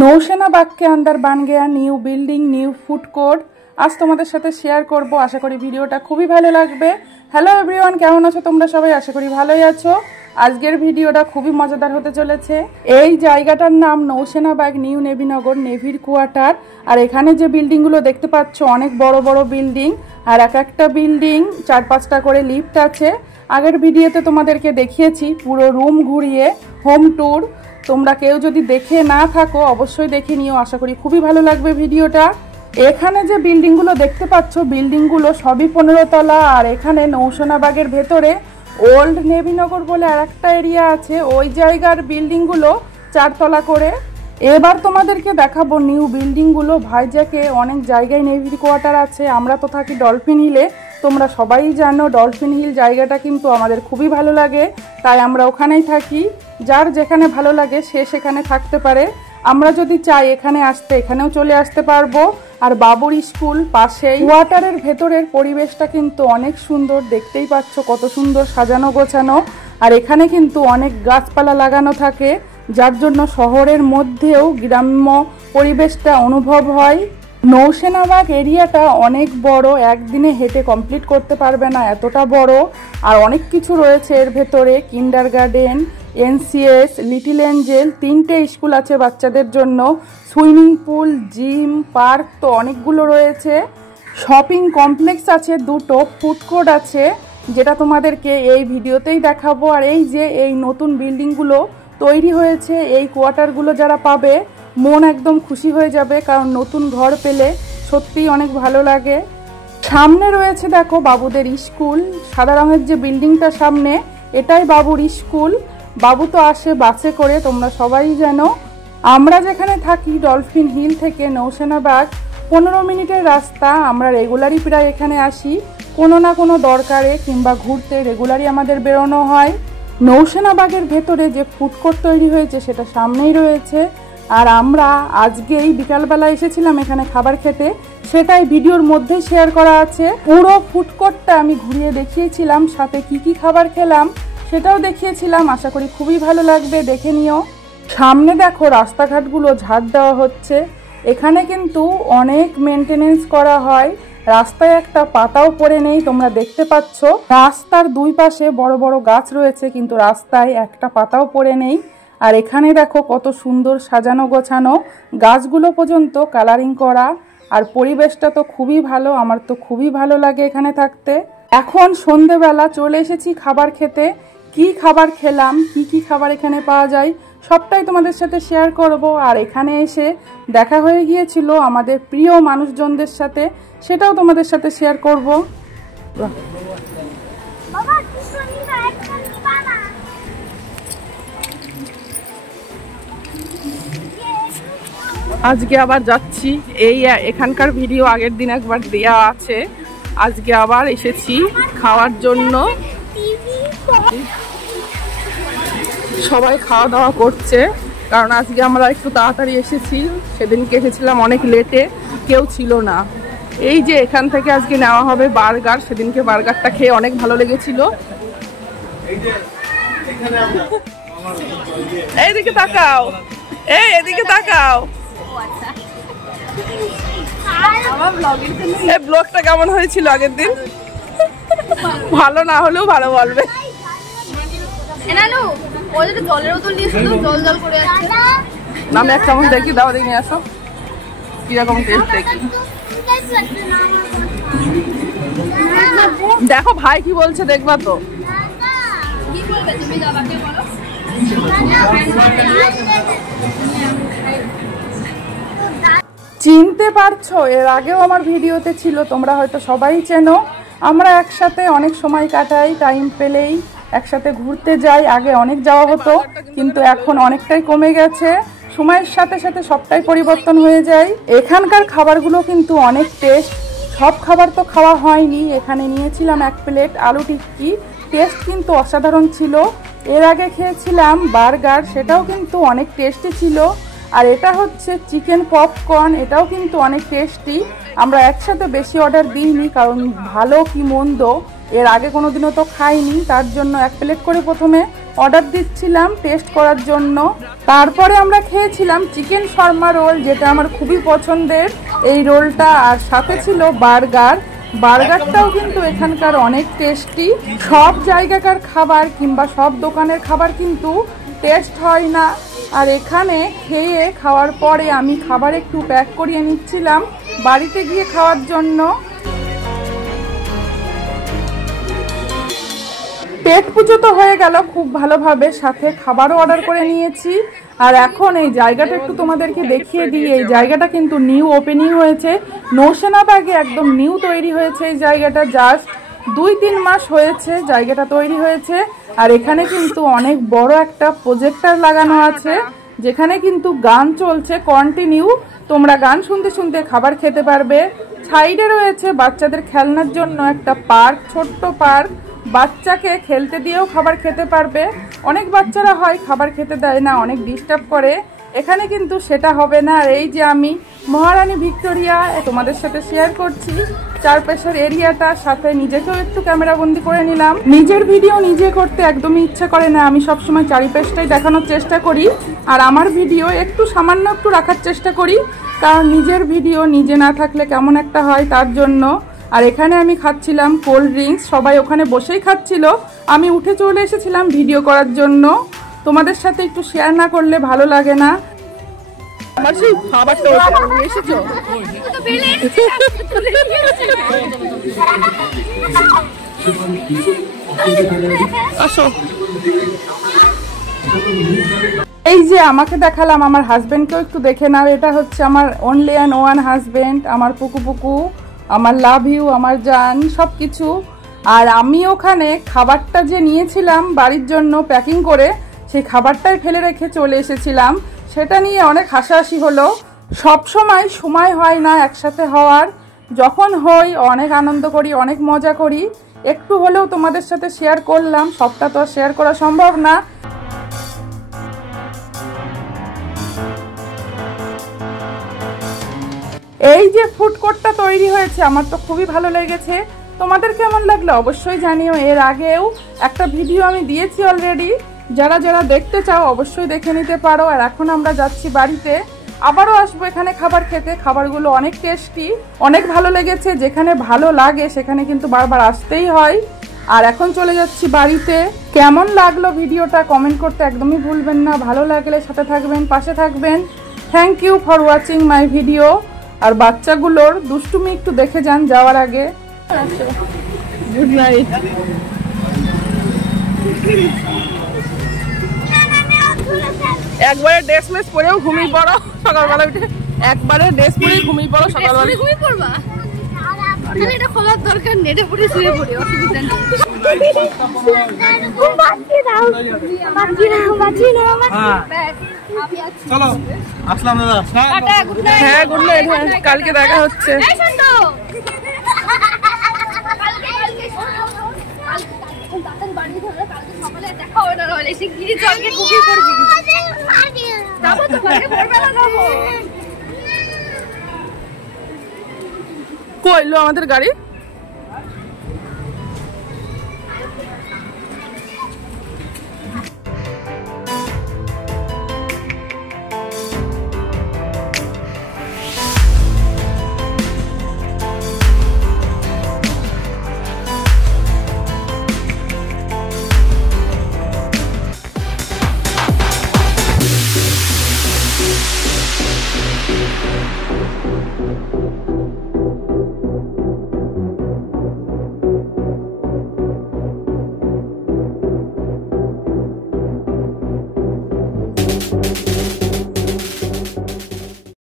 नौसेना बाग के अंदर बन गया new building new food court. आज तुम्हारे साथे शेयर करब। आशा करी भिडियोटा खूबी भालो लागबे। हेलो एवरीवन, केमन आछो तोमरा सबाई? आशा करी भालोई आछो। आजकेर भिडियोटा खूबी मजादार होते चलेছে। এই জায়গাটার নাম নৌসেনা বাগ নিউ নেভিনগর, নেভির কোয়ার্টার। আর এখানে যে বিল্ডিংগুলো দেখতে পাচ্ছ অনেক বড় বড় বিল্ডিং, আর এক একটা বিল্ডিং 4-5টা করে লিফট আছে। আগের ভিডিওতে তোমাদেরকে দেখিয়েছি পুরো রুম ঘুরিয়ে হোম ট্যুর। তোমরা কেউ যদি দেখে না থাকো অবশ্যই দেখে নিও, আশা করি খুবই ভালো লাগবে ভিডিওটা। এখানে যে বিল্ডিংগুলো দেখতে পাচ্ছ বিল্ডিংগুলো সবই 15 তলা। আর এখানে নৌসেনা বাগের ভেতরে ওল্ড নেভিনগর বলে আরেকটা এরিয়া আছে, ওই জায়গার বিল্ডিংগুলো 4 তলা করে। এবার তোমাদেরকে দেখাবো নিউ বিল্ডিংগুলো। ভাইজ্যাকে অনেক জায়গায় নেভির কোয়ার্টার আছে। আমরা তো থাকি ডলফিন হিলে, তোমরা সবাই জানো ডলফিন হিল জায়গাটা কিন্তু আমাদের খুবই ভালো লাগে, তাই আমরা ওখানেই থাকি। যার যেখানে ভালো লাগে সে সেখানে থাকতে পারে। আমরা যদি চাই এখানে আসতে এখানেও চলে আসতে পারবো। আর বাবুর স্কুল পাশেই। কোয়ার্টারের ভেতরের পরিবেশটা কিন্তু অনেক সুন্দর, দেখতেই পাচ্ছ কত সুন্দর সাজানো গোছানো। আর এখানে কিন্তু অনেক গাছপালা লাগানো থাকে, যার জন্য শহরের মধ্যেও গ্রাম্য পরিবেশটা অনুভব হয়। নৌসেনা বাগ এরিয়াটা অনেক বড়, একদিনে হেঁটে কমপ্লিট করতে পারবে না, এতটা বড়। আর অনেক কিছু রয়েছে এর ভেতরে, কিন্ডার গার্ডেন, এনসিএস, লিটল এঞ্জেল, 3টে স্কুল আছে বাচ্চাদের জন্য, সুইমিং পুল, জিম, পার্ক তো অনেকগুলো রয়েছে। শপিং কমপ্লেক্স আছে 2টো, ফুড কোর্ট আছে যেটা তোমাদেরকে এই ভিডিওতেই দেখাবো। আর এই যে এই নতুন বিল্ডিংগুলো তৈরি হয়েছে, এই কোয়ার্টারগুলো যারা পাবে মন একদম খুশি হয়ে যাবে, কারণ নতুন ঘর পেলে সত্যিই অনেক ভালো লাগে। সামনে রয়েছে দেখো বাবুদের স্কুল, সাদা রঙের যে বিল্ডিংটা সামনে এটাই বাবুর স্কুল। বাবু তো আসে বাসে করে, তোমরা সবাই জানো। আমরা যেখানে থাকি ডলফিন হিল থেকে নৌসেনা বাগ 15 মিনিটের রাস্তা। আমরা রেগুলারই প্রায় এখানে আসি, কোনো না কোনো দরকারে কিংবা ঘুরতে রেগুলারই আমাদের বেরোনো হয়। নৌসেনা বাগের ভেতরে যে ফুড কোর্ট তৈরি হয়েছে সেটা সামনেই রয়েছে। আর আমরা আজকেই বিকালবেলা এসেছিলাম এখানে খাবার খেতে, সেটাই ভিডিওর মধ্যে শেয়ার করা আছে। পুরো ফুড কোর্টটা আমি ঘুরিয়ে দেখিয়েছিলাম, সাথে কি কি খাবার খেলাম সেটাও দেখিয়েছিলাম। আশা করি খুবই ভালো লাগবে, দেখে নিও। সামনে দেখো রাস্তাঘাটগুলো ঝাড় দেওয়া হচ্ছে। এখানে কিন্তু অনেক মেনটেনেন্স করা হয়। রাস্তায় একটা পাতাও পড়ে নেই, তোমরা দেখতে পাচ্ছ। রাস্তার দুই পাশে বড় বড় গাছ রয়েছে, কিন্তু রাস্তায় একটা পাতাও পড়ে নেই। আর এখানে দেখো কত সুন্দর সাজানো গোছানো, গাছগুলো পর্যন্ত কালারিং করা। আর পরিবেশটা তো খুবই ভালো, আমার তো খুবই ভালো লাগে এখানে থাকতে। এখন সন্ধেবেলা চলে এসেছি খাবার খেতে। কি খাবার খেলাম, কি কি খাবার এখানে পাওয়া যায় সবটাই তোমাদের সাথে শেয়ার করব। আর এখানে এসে দেখা হয়ে গিয়েছিল আমাদের প্রিয় মানুষজনদের সাথে, সেটাও তোমাদের সাথে শেয়ার করব। আজকে আবার যাচ্ছি, এই এখানকার ভিডিও আগের দিন একবার দেয়া আছে, আজকে আবার এসেছি খাওয়ার জন্য। সবাই খাওয়া দাওয়া করছে, কারণ আজকে আমরা একটু তাড়াতাড়ি এসেছি, সেদিনকে এসেছিলাম অনেক লেটে, কেউ ছিল না। এই যে এখান থেকে আজকে নেওয়া হবে বার্গার, সেদিনকে বার্গারটা খেয়ে অনেক ভালো লেগেছিল। এইদিকে তাকাও, এদিকে তাকাও। এই ব্লগটা কেমন হয়েছিল আগের দিন? ভালো না হলেও ভালো বলবে। নামে এক চামচ দেখি, দাও দেখে নিয়ে আসো কিরকম টেস্ট দেখি। দেখো ভাই কি বলছে, দেখবা তো। চিনতে পারছো, এর আগেও আমার ভিডিওতে ছিল, তোমরা হয়তো সবাই চেনো। আমরা একসাথে অনেক সময় কাটাই, টাইম পেলেই একসাথে ঘুরতে যাই। আগে অনেক যাওয়া হতো, কিন্তু এখন অনেকটাই কমে গেছে। সময়ের সাথে সাথে সবটাই পরিবর্তন হয়ে যায়। এখানকার খাবারগুলো কিন্তু অনেক টেস্ট। সব খাবার তো খাওয়া হয়নি, এখানে নিয়েছিলাম 1 প্লেট আলু টিক্কি, টেস্ট কিন্তু অসাধারণ ছিল। এর আগে খেয়েছিলাম বার্গার, সেটাও কিন্তু অনেক টেস্টি ছিল। আর এটা হচ্ছে চিকেন পপকর্ন, এটাও কিন্তু অনেক টেস্টি। আমরা একসাথে বেশি অর্ডার দিইনি, কারণ ভালো কি মন্দ এর আগে কোনোদিনও তো খাইনি, তার জন্য 1 প্লেট করে প্রথমে অর্ডার দিচ্ছিলাম টেস্ট করার জন্য। তারপরে আমরা খেয়েছিলাম চিকেন শর্মা রোল, যেটা আমার খুবই পছন্দের এই রোলটা, আর সাথে ছিল বার্গার। বার্গারটাও কিন্তু এখানকার অনেক টেস্টি। সব জায়গাকার খাবার কিংবা সব দোকানের খাবার কিন্তু টেস্ট হয় না। আর এখানে খাওয়ার পরে আমি খাবার একটু প্যাক করিয়ে নিচ্ছিলাম বাড়িতে গিয়ে খাওয়ার জন্য। পেট পুজো তো হয়ে গেল খুব ভালোভাবে, সাথে খাবারও অর্ডার করে নিয়েছি। আর এখন এই জায়গাটা একটু তোমাদেরকে দেখিয়ে দিই। এই জায়গাটা কিন্তু নিউ ওপেনিং হয়েছে, নৌসেনাবাগে একদম নিউ তৈরি হয়েছে এই জায়গাটা। জাস্ট 2-3 মাস হয়েছে জায়গাটা তৈরি হয়েছে। আর এখানে কিন্তু অনেক বড় একটা প্রজেক্টর লাগানো আছে, যেখানে কিন্তু গান চলছে কন্টিনিউ। তোমরা গান শুনতে শুনতে খাবার খেতে পারবে। সাইডে রয়েছে বাচ্চাদের খেলনার জন্য একটা পার্ক, ছোট্ট পার্ক। বাচ্চাকে খেলতে দিয়েও খাবার খেতে পারবে। অনেক বাচ্চারা হয় খাবার খেতে দেয় না, অনেক ডিস্টার্ব করে, এখানে কিন্তু সেটা হবে না। আর এই যে আমি মহারানী ভিক্টোরিয়া তোমাদের সাথে শেয়ার করছি চারপাশের এরিয়াটা, সাথে নিজেকেও একটু ক্যামেরা বন্দি করে নিলাম। নিজের ভিডিও নিজে করতে একদমই ইচ্ছা করে না, আমি সবসময় চারিপাশটাই দেখানোর চেষ্টা করি। আর আমার ভিডিও একটু সামান্য একটু রাখার চেষ্টা করি, কারণ নিজের ভিডিও নিজে না থাকলে কেমন একটা হয়, তার জন্য। আর এখানে আমি খাচ্ছিলাম কোল্ড ড্রিঙ্কস, সবাই ওখানে বসেই খাচ্ছিল, আমি উঠে চলে এসেছিলাম ভিডিও করার জন্য। তোমাদের সাথে একটু শেয়ার না করলে ভালো লাগে না। আমার সেই খাবারটা নিয়ে এসেছো? আসো। এই যে আমাকে দেখালাম, আমার হাজবেন্ডকেও একটু দেখে নাও। এটা হচ্ছে আমার অনলি অ্যান্ড ওয়ান হাজবেন্ড, আমার পুকু, আমার লাভ ইউ, আমার জান, সব কিছু। আর আমি ওখানে খাবারটা যে নিয়েছিলাম বাড়ির জন্য প্যাকিং করে, সেই খাবারটাই ফেলে রেখে চলে এসেছিলাম। সেটা নিয়ে অনেক হাসাহাসি হলো। সব সময় হয় না একসাথে হওয়ার, যখন হই অনেক আনন্দ করি, অনেক মজা করি। একটু হলেও তোমাদের সাথে শেয়ার করলাম, সবটা তো আর শেয়ার করা সম্ভব না। এই যে ফুড কোর্টটা তৈরি হয়েছে, আমার তো খুবই ভালো লেগেছে। তোমাদের কেমন লাগলো অবশ্যই জানিও। এর আগেও একটা ভিডিও আমি দিয়েছি অলরেডি, যারা যারা দেখতে চাও অবশ্যই দেখে নিতে পারো। আর এখন আমরা যাচ্ছি বাড়িতে, আবারও আসবো এখানে খাবার খেতে। খাবারগুলো অনেক টেস্টি, অনেক ভালো লেগেছে। যেখানে ভালো লাগে সেখানে কিন্তু বারবার আসতেই হয়। আর এখন চলে যাচ্ছি বাড়িতে। কেমন লাগলো ভিডিওটা কমেন্ট করতে একদমই ভুলবেন না। ভালো লাগলে সাথে থাকবেন, পাশে থাকবেন। Thank you for watching my video. আর বাচ্চাগুলোর দুষ্টুমি একটু দেখে যান যাওয়ার আগে। Good night. একবারে ড্রেস মেস পরেও ঘুমিয়ে পড়ো সকালবেলা উঠে, একবারে ড্রেস পরে ঘুমিয়ে পড়ো সকালবেলা। ঘুমিয়ে পড়বা, তাহলে এটা খোলার দরকার নেই, এটা পরে শুয়ে পড়ি, অসুবিধা নেই। চলো আসলাম দাদা। হ্যাঁ গুড নাইট, কালকে দেখা হচ্ছে। কইলো আমাদের গাড়ি।